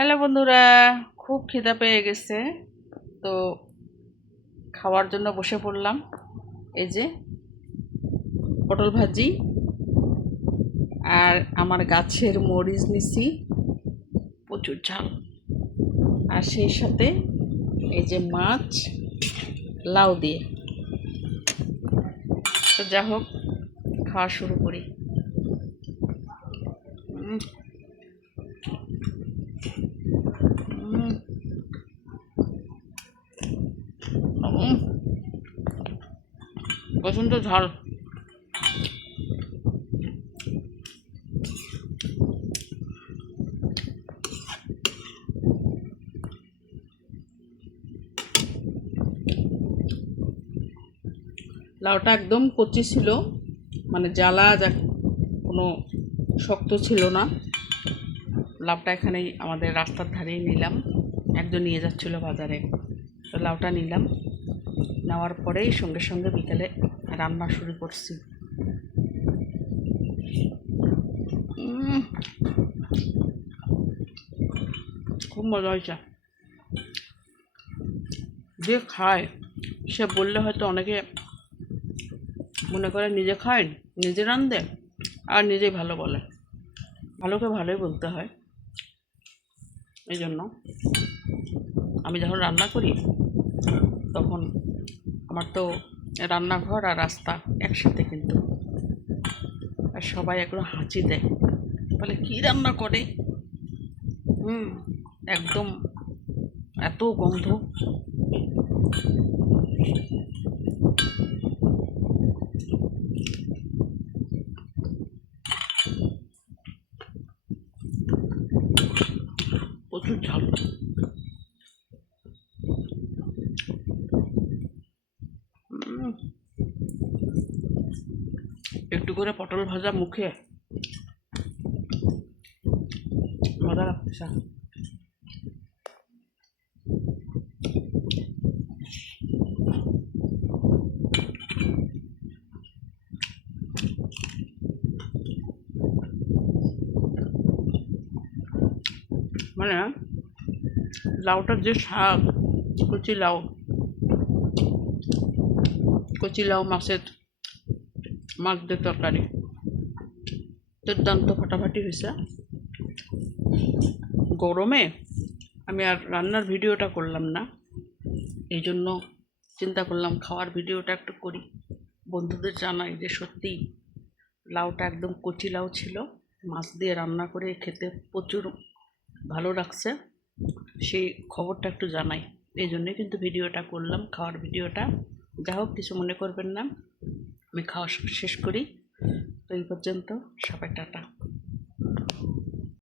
Hello বন্ধুরা, খুব খিদা পেয়ে গেছে। তো খাওয়ার জন্য বসে পড়লাম। এই যে পটল ভাজি আর আমার গাছের মরিচ নিছি, প্রচুর ঝাল। আর সেই সাথে এই যে মাছ লাউ দিয়ে। তো যা হোক, খাওয়া শুরু করি। উম, উম, উম, প্রচণ্ড ঝাল। লাউটা একদম কচি ছিল, মানে জ্বালা কোনো শক্ত ছিল না। লাউটা এখানেই আমাদের রাস্তার ধারেই নিলাম, একজন নিয়ে যাচ্ছিল বাজারে। তো লাউটা নিলাম, নেওয়ার পরেই সঙ্গে সঙ্গে বিকেলে রান্না শুরু করছি। খুব মজা হয়েছে। যে খায় সে বললে হয়তো অনেকে মনে করে নিজে খায়, নিজে রান্ধে আর নিজেই ভালো বলে। ভালোকে ভালোই বলতে হয়। এই জন্য আমি যখন রান্না করি তখন আমার তো রান্নাঘর আর রাস্তা একসাথে, কিন্তু আর সবাই একদম হাঁচি দেয়, বলে কী রান্না করে। একদম এত গন্ধ। প্রচুর ঝাল। একটু করে পটল ভাজা মুখে মজা লাগতেছে। মানে লাউটার যে শাক, কচি লাউ, কচি লাউ মাছের মাছ দিয়ে তরকারি, দুর্দান্ত ফাটাফাটি হয়েছে। গরমে আমি আর রান্নার ভিডিওটা করলাম না, এই জন্য চিন্তা করলাম খাওয়ার ভিডিওটা একটু করি, বন্ধুদের জানাই যে সত্যি লাউটা একদম কচি লাউ ছিল, মাছ দিয়ে রান্না করে খেতে প্রচুর ভালো লাগছে, সেই খবরটা একটু জানাই। এই জন্যই কিন্তু ভিডিওটা করলাম, খাওয়ার ভিডিওটা। যা হোক, কিছু মনে করবেন না, আমি খাওয়া শেষ করি। তো এই পর্যন্ত, সবাই টাটা।